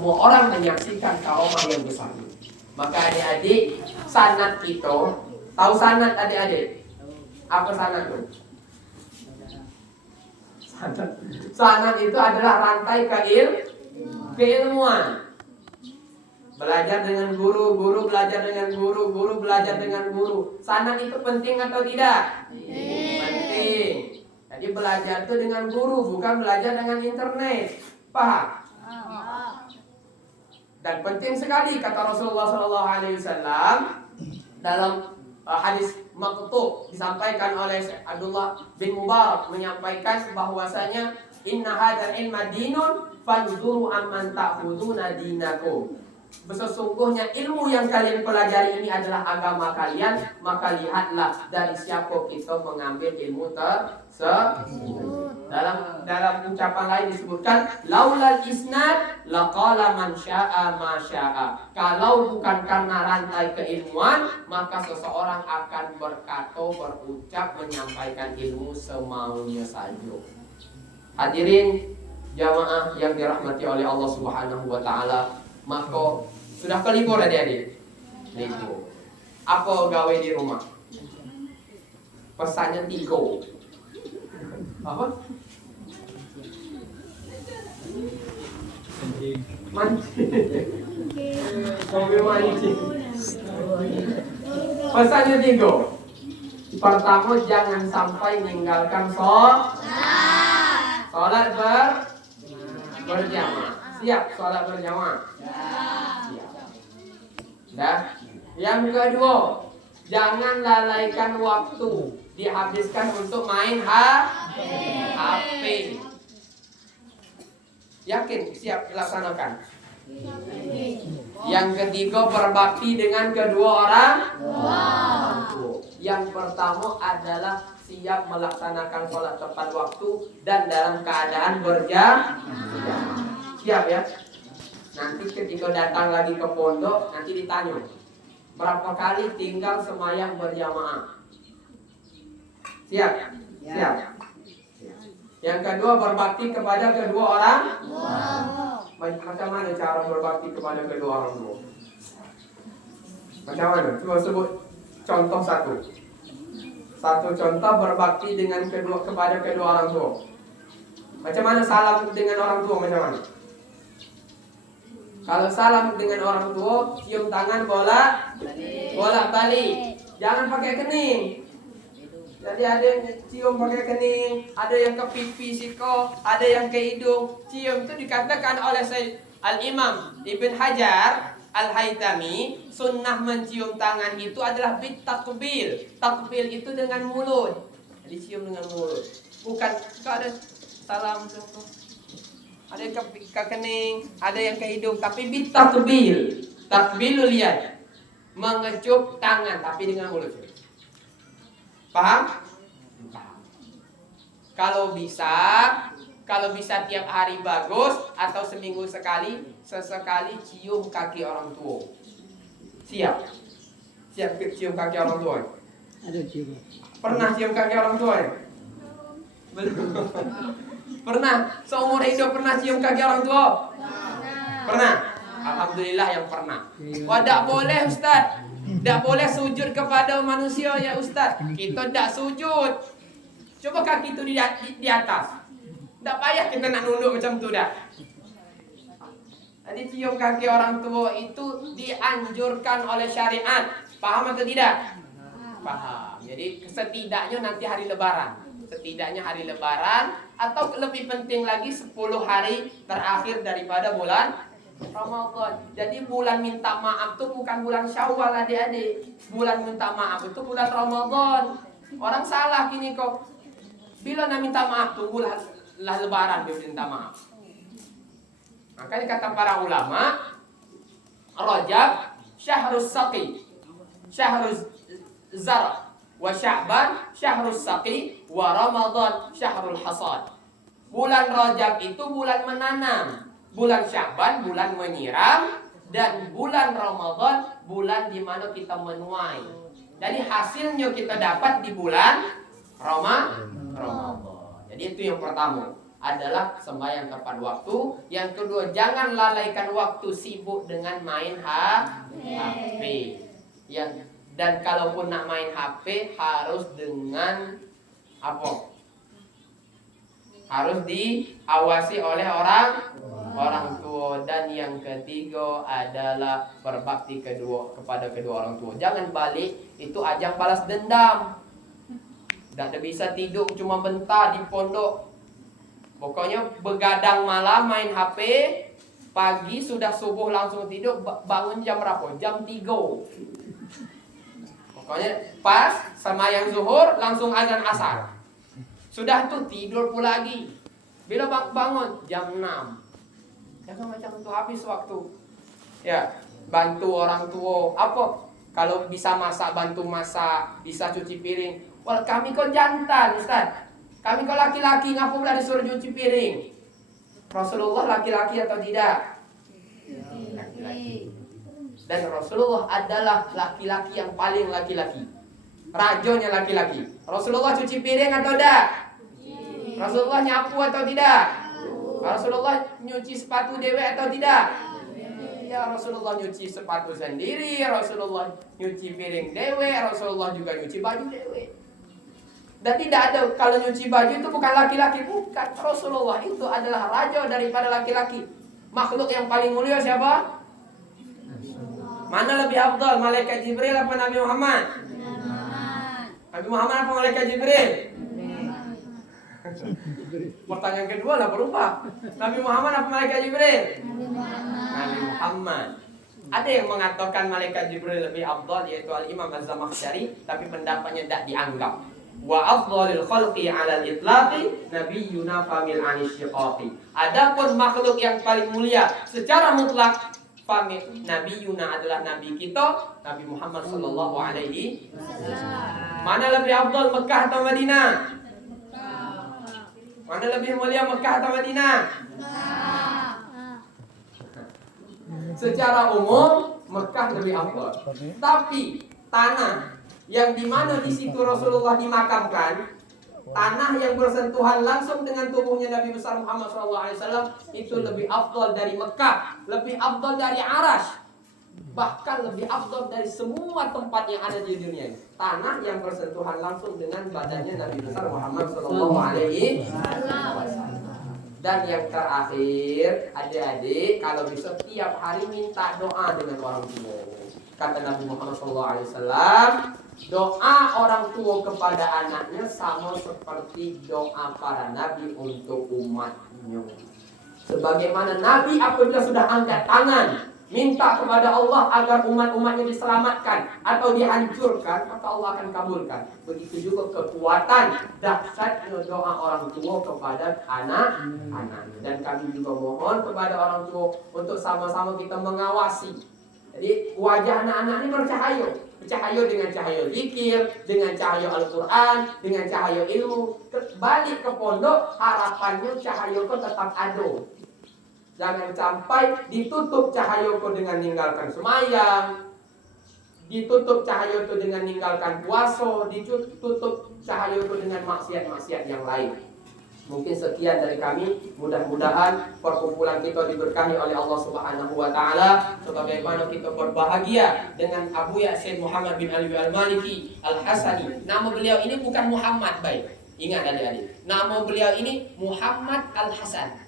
semua orang menyaksikan karomah yang besar. Maka adik-adik, sanad itu, tahu sanad adik-adik? Apa sanad itu? Sanad itu adalah rantai keilmuan. Belajar dengan guru, guru belajar dengan guru, guru belajar dengan guru. Sanad itu penting atau tidak? Penting. Jadi belajar itu dengan guru, bukan belajar dengan internet. Paham? Dan penting sekali kata Rasulullah SAW dalam hadis maqtu disampaikan oleh Abdullah bin Mubarak menyampaikan bahwasanya inna hadzal ilma dinun fanzuru amman ta'khuduna dinakum. Sesungguhnya ilmu yang kalian pelajari ini adalah agama kalian, maka lihatlah dari siapa kita mengambil ilmu tersebut. Dalam ucapan lain disebutkan laulal isnad laqala man syaa ma syaa. Kalau bukan karena rantai keilmuan, maka seseorang akan berkata, berucap, menyampaikan ilmu semaunya saja. Hadirin jamaah yang dirahmati oleh Allah Subhanahu wa taala, maka sudah kelibur adik-adik. Libur. Apa gawe di rumah? Pesannya 3. Apa? Mancing. Hobi mancing. Pesannya 3. Pertama, jangan sampai meninggalkan sholat berjamaah. Siap sholat berjamaah? Siap. Dah. Yang kedua, jangan lalaikan waktu, dihabiskan untuk main HP. Yakin siap dilaksanakan? Yang ketiga, berbakti dengan kedua orang tua. Yang pertama adalah siap melaksanakan sholat tepat waktu dan dalam keadaan berjamaah. Siap ya? Nanti ketika datang lagi ke pondok, nanti ditanya berapa kali tinggal semayang berjamaah. Siap? Siap. Yang kedua, berbakti kepada kedua orang. Macam mana cara berbakti kepada kedua orang tua? Macam mana? Coba sebut contoh satu. Satu contoh berbakti dengan kepada kedua orang tua. Macam mana salam dengan orang tua? Macam mana? Kalau salam dengan orang tua, cium tangan bolak-balik. Jangan pakai kening. Jadi ada yang cium pakai kening, ada yang ke pipi siko, ada yang ke hidung. Cium itu dikatakan oleh Al-Imam Ibn Hajar Al-Haytami, sunnah mencium tangan itu adalah bitakbil. Takbil itu dengan mulut. Jadi cium dengan mulut. Bukan ada salam contoh. Ada yang ke kening, ada yang ke hidung, tapi bitakbil. Takbil lihat, mengecup tangan tapi dengan mulut. Paham? Kalau bisa tiap hari bagus, atau seminggu sekali, sesekali cium kaki orang tua. Siap? Siap cium kaki orang tua? Ada cium. Pernah cium kaki orang tua? Belum. Pernah? Seumur hidup pernah cium kaki orang tua? Pernah? Alhamdulillah yang pernah. Wah, tak boleh Ustaz. Tak boleh sujud kepada manusia ya Ustaz. Kita tak sujud. Coba kaki itu di atas. Tak payah kita nak nunduk macam tu dah. Jadi cium kaki orang tua itu dianjurkan oleh syariat. Paham atau tidak? Paham. Jadi setidaknya nanti hari lebaran. Setidaknya hari lebaran, atau lebih penting lagi 10 hari terakhir daripada bulan Ramadan. Jadi bulan minta maaf itu bukan bulan Syawal adik-adik. Bulan minta maaf itu bulan Ramadan. Orang salah gini kok. Bila nak minta maaf tunggulah lebaran dia minta maaf. Makanya kata para ulama, Rajab syahrus saqi, syahruz zar, wa Sya'ban syahrus saqi, wa Ramadan syahrul hasad. Bulan Rajab itu bulan menanam, bulan Sya'ban bulan menyiram, dan bulan Ramadan bulan di mana kita menuai. Jadi hasilnya kita dapat di bulan Ramadan. Jadi itu yang pertama. adalah sembahyang tepat waktu. Yang kedua, jangan lalaikan waktu sibuk dengan main HP. Dan kalaupun nak main HP harus dengan apa? Harus diawasi oleh orang tua. Dan yang ketiga adalah berbakti kepada kedua orang tua. Jangan balik itu ajang balas dendam. Tak ada bisa tidur cuma bentar di pondok. Pokoknya begadang malam main HP, pagi sudah subuh langsung tidur. Bangun jam berapa? Jam 3. Pokoknya pas sembahyang zuhur langsung azan asar. Sudah tuh tidur pula lagi. Bila bangun jam 6. Jangan macam itu, habis waktu. Ya, bantu orang tua. Apa? Kalau bisa masak, bantu masak, bisa cuci piring. Wah, kami kok jantan, Ustaz. Kami kok laki-laki, ngapa pula disuruh cuci piring? Rasulullah laki-laki atau tidak? Laki-laki. Dan Rasulullah adalah laki-laki yang paling laki-laki. Rajonya laki-laki. Rasulullah cuci piring atau tidak? Rasulullah nyapu atau tidak? Rasulullah nyuci sepatu dewe atau tidak? Ya, Rasulullah nyuci sepatu sendiri, Rasulullah nyuci piring dewe, Rasulullah juga nyuci baju dewe. Dan tidak ada, kalau nyuci baju itu bukan laki-laki, bukan. Rasulullah itu adalah raja daripada laki-laki. Makhluk yang paling mulia siapa? Mana lebih afdal, malaikat Jibril apa Nabi Muhammad? Nabi Muhammad apa malaikat Jibril? Pertanyaan kedua lah berubah. Nabi Muhammad apa malaikat Jibril? Nabi Muhammad. Ada yang mengatakan malaikat Jibril lebih afdal, yaitu Al-Imam Az-Zamakhsyari, tapi pendapatnya tidak dianggap. Wa afdhalil khalqi 'alal itlaqi nabiyyuna famil 'anil syiqaqi. Adapun makhluk yang paling mulia secara mutlak famil nabiyyuna adalah nabi kita, Nabi Muhammad sallallahu alaihi wasallam. Mana lebih afdal, Mekah atau Madinah? Mana lebih mulia, Mekah atau Madinah? Secara umum Mekah lebih afdal. Tapi tanah yang dimana di situ Rasulullah dimakamkan, tanah yang bersentuhan langsung dengan tubuhnya Nabi besar Muhammad SAW, itu lebih afdal dari Mekah, lebih afdal dari Arash, bahkan lebih afdal dari semua tempat yang ada di dunia ini. Tanah yang bersentuhan langsung dengan badannya Nabi besar Muhammad SAW. Dan yang terakhir, adik-adik, kalau bisa tiap hari minta doa dengan orang tua. Kata Nabi Muhammad SAW, doa orang tua kepada anaknya sama seperti doa para nabi untuk umatnya. Sebagaimana Nabi apabila sudah angkat tangan minta kepada Allah agar umat-umatnya diselamatkan atau dihancurkan, maka Allah akan kabulkan. Begitu juga kekuatan dahsyatnya doa orang tua kepada anak-anaknya. Dan kami juga mohon kepada orang tua untuk sama-sama kita mengawasi. Jadi wajah anak-anak ini bercahaya. Bercahaya dengan cahaya zikir, dengan cahaya Al-Quran, dengan cahaya ilmu. Balik ke pondok, harapannya cahaya itu tetap ada. Jangan sampai ditutup cahaya itu dengan meninggalkan semayang, ditutup cahaya itu dengan meninggalkan puasa, ditutup cahaya itu dengan maksiat-maksiat yang lain. Mungkin sekian dari kami. Mudah-mudahan perkumpulan kita diberkahi oleh Allah Subhanahu wa taala, sebagaimana kita berbahagia dengan Abu Yasin Muhammad bin Ali Al-Maliki Al-Hasani. Nama beliau ini bukan Muhammad, baik. Ingat adik-adik. Nama beliau ini Muhammad Al-Hasan.